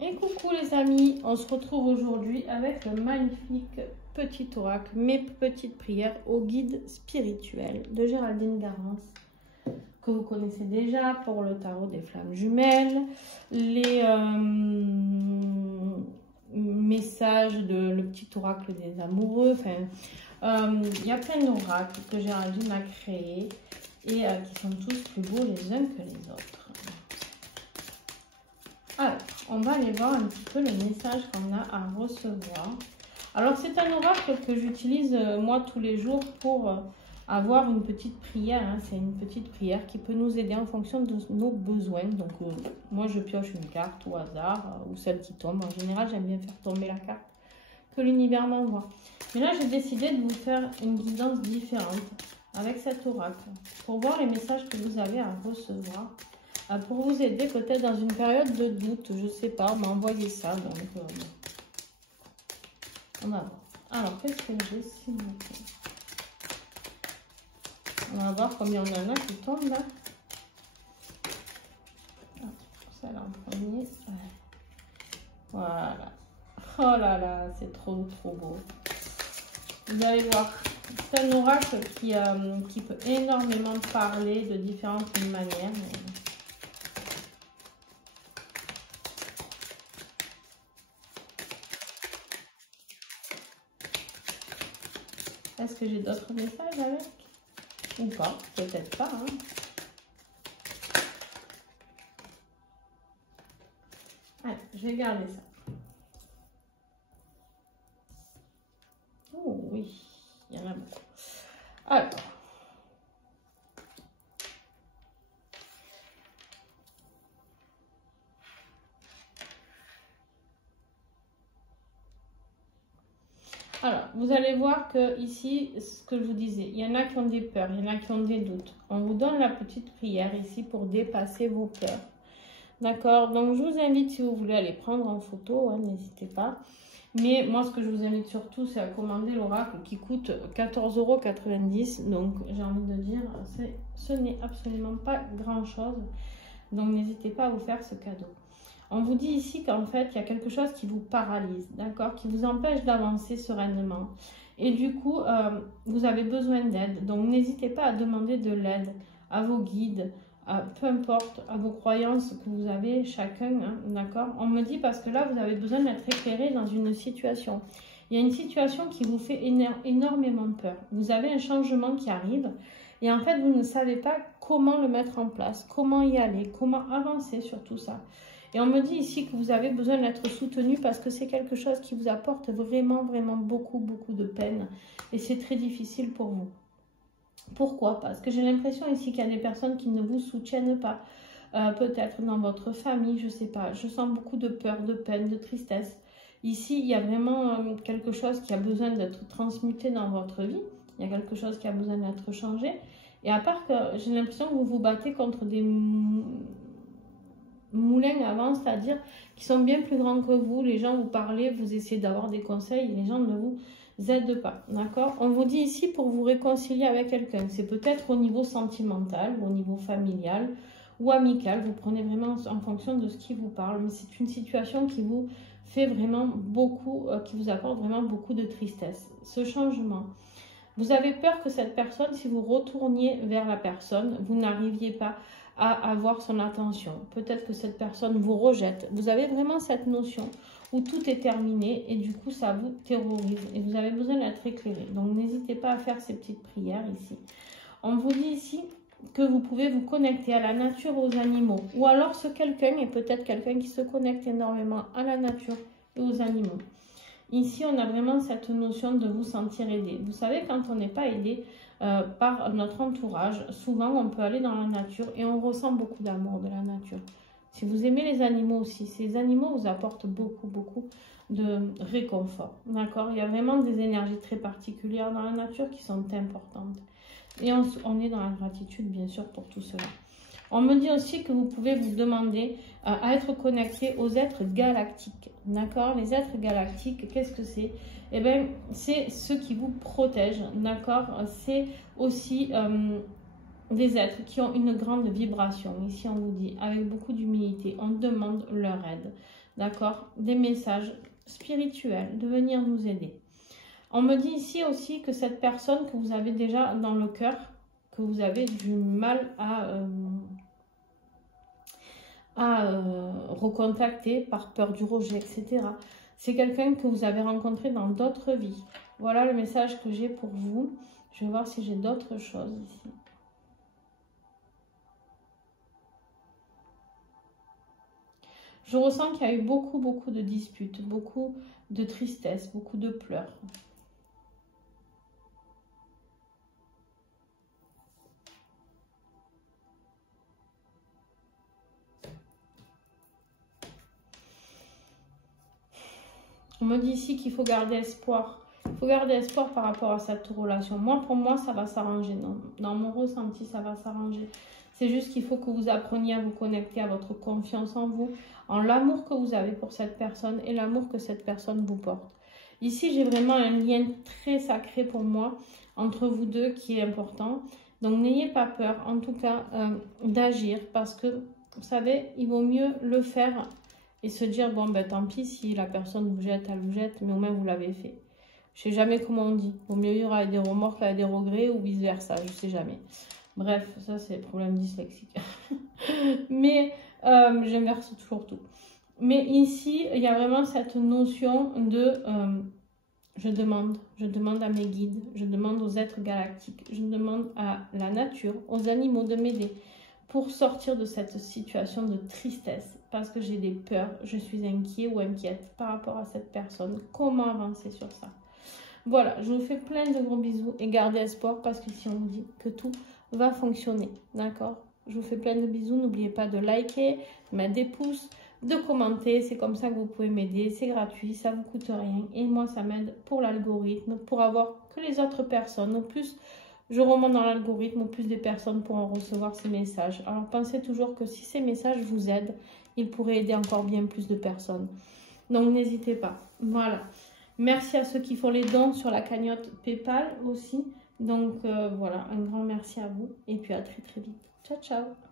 Et coucou les amis, on se retrouve aujourd'hui avec le magnifique petit oracle, mes petites prières au guide spirituel de Géraldine Garance, que vous connaissez déjà pour le tarot des flammes jumelles, les messages de le petit oracle des amoureux, il y a plein d'oracles que Géraldine a créés et qui sont tous plus beaux les uns que les autres. Alors, on va aller voir un petit peu le message qu'on a à recevoir. Alors, c'est un oracle que j'utilise moi tous les jours pour avoir une petite prière. Hein. C'est une petite prière qui peut nous aider en fonction de nos besoins. Donc, moi, je pioche une carte au hasard ou celle qui tombe. En général, j'aime bien faire tomber la carte que l'univers m'envoie. Mais là, j'ai décidé de vous faire une guidance différente avec cet oracle pour voir les messages que vous avez à recevoir. Pour vous aider peut-être dans une période de doute, je ne sais pas, on m'a envoyé ça, donc on va voir. Alors, qu'est-ce que j'ai s'il vous plaît? On va voir combien on en a qui tombent là. Celle-là en premier. Ouais. Voilà. Oh là là, c'est trop beau. Vous allez voir, c'est un oracle qui peut énormément parler de différentes manières. Est-ce que j'ai d'autres messages avec? Ou pas? Peut-être pas. Hein. Allez, je vais garder ça. Oh oui, il y en a beaucoup. Alors. Alors, vous allez voir que ici, ce que je vous disais, il y en a qui ont des peurs, il y en a qui ont des doutes. On vous donne la petite prière ici pour dépasser vos peurs. D'accord? Donc, je vous invite, si vous voulez, à les prendre en photo, hein, n'hésitez pas. Mais moi, ce que je vous invite surtout, c'est à commander l'oracle qui coûte 14,90 €. Donc, j'ai envie de dire, ce n'est absolument pas grand-chose. Donc, n'hésitez pas à vous faire ce cadeau. On vous dit ici qu'en fait, il y a quelque chose qui vous paralyse, d'accord, qui vous empêche d'avancer sereinement. Et du coup, vous avez besoin d'aide. Donc, n'hésitez pas à demander de l'aide à vos guides, peu importe, à vos croyances que vous avez chacun, hein, d'accord. On me dit parce que là, vous avez besoin d'être éclairé dans une situation. Il y a une situation qui vous fait énormément peur. Vous avez un changement qui arrive et en fait, vous ne savez pas comment le mettre en place, comment y aller, comment avancer sur tout ça. Et on me dit ici que vous avez besoin d'être soutenu parce que c'est quelque chose qui vous apporte vraiment beaucoup de peine. Et c'est très difficile pour vous. Pourquoi? Parce que j'ai l'impression ici qu'il y a des personnes qui ne vous soutiennent pas. Peut-être dans votre famille, je ne sais pas. Je sens beaucoup de peur, de peine, de tristesse. Ici, il y a vraiment quelque chose qui a besoin d'être transmuté dans votre vie. Il y a quelque chose qui a besoin d'être changé. Et à part que j'ai l'impression que vous vous battez contre des moulins avant, c'est-à-dire qui sont bien plus grands que vous. Les gens vous parlez, vous essayez d'avoir des conseils et les gens ne vous aident pas, d'accord? On vous dit ici pour vous réconcilier avec quelqu'un. C'est peut-être au niveau sentimental, au niveau familial ou amical. Vous prenez vraiment en fonction de ce qui vous parle, mais c'est une situation qui vous fait vraiment beaucoup, qui vous apporte vraiment beaucoup de tristesse. Ce changement. Vous avez peur que cette personne, si vous retourniez vers la personne, vous n'arriviez pas à avoir son attention. Peut-être que cette personne vous rejette. Vous avez vraiment cette notion où tout est terminé et du coup, ça vous terrorise et vous avez besoin d'être éclairé. Donc, n'hésitez pas à faire ces petites prières ici. On vous dit ici que vous pouvez vous connecter à la nature, aux animaux. Ou alors, ce quelqu'un est peut-être quelqu'un qui se connecte énormément à la nature et aux animaux. Ici, on a vraiment cette notion de vous sentir aidé. Vous savez, quand on n'est pas aidé par notre entourage, souvent on peut aller dans la nature et on ressent beaucoup d'amour de la nature. Si vous aimez les animaux aussi, ces animaux vous apportent beaucoup de réconfort. D'accord? Il y a vraiment des énergies très particulières dans la nature qui sont importantes. Et on est dans la gratitude, bien sûr, pour tout cela. On me dit aussi que vous pouvez vous demander à être connecté aux êtres galactiques. D'accord? Les êtres galactiques, qu'est-ce que c'est? Eh bien, c'est ceux qui vous protègent. D'accord? C'est aussi des êtres qui ont une grande vibration. Ici, on vous dit, avec beaucoup d'humilité, on demande leur aide. D'accord? Des messages spirituels, de venir nous aider. On me dit ici aussi que cette personne que vous avez déjà dans le cœur, que vous avez du mal à recontacter par peur du rejet, etc. C'est quelqu'un que vous avez rencontré dans d'autres vies. Voilà le message que j'ai pour vous. Je vais voir si j'ai d'autres choses ici. Je ressens qu'il y a eu beaucoup de disputes, beaucoup de tristesse, beaucoup de pleurs. On me dit ici qu'il faut garder espoir. Il faut garder espoir par rapport à cette relation. Moi, pour moi, ça va s'arranger. Dans mon ressenti, ça va s'arranger. C'est juste qu'il faut que vous appreniez à vous connecter à votre confiance en vous, en l'amour que vous avez pour cette personne et l'amour que cette personne vous porte. Ici, j'ai vraiment un lien très sacré pour moi entre vous deux qui est important. Donc, n'ayez pas peur, en tout cas, d'agir parce que, vous savez, il vaut mieux le faire et se dire, bon, ben tant pis si la personne vous jette, elle vous jette, mais au moins vous l'avez fait. Je sais jamais comment on dit. Au mieux, il y aura des remords qu'avec des regrets ou vice-versa, je sais jamais. Bref, ça c'est problème dyslexique. Mais j'inverse toujours tout. Mais ici, il y a vraiment cette notion de je demande à mes guides, je demande aux êtres galactiques, je demande à la nature, aux animaux de m'aider pour sortir de cette situation de tristesse. Parce que j'ai des peurs, je suis inquiet ou inquiète par rapport à cette personne. Comment avancer sur ça? Voilà, je vous fais plein de gros bisous et gardez espoir parce qu'ici on vous dit que tout va fonctionner. D'accord? Je vous fais plein de bisous. N'oubliez pas de liker, de mettre des pouces, de commenter. C'est comme ça que vous pouvez m'aider. C'est gratuit, ça ne vous coûte rien. Et moi, ça m'aide pour l'algorithme, pour avoir que les autres personnes. Au plus je remonte dans l'algorithme, au plus des personnes pourront recevoir ces messages. Alors pensez toujours que si ces messages vous aident, ils pourraient aider encore bien plus de personnes. Donc n'hésitez pas. Voilà. Merci à ceux qui font les dons sur la cagnotte PayPal aussi. Donc voilà, un grand merci à vous. Et puis à très vite. Ciao, ciao.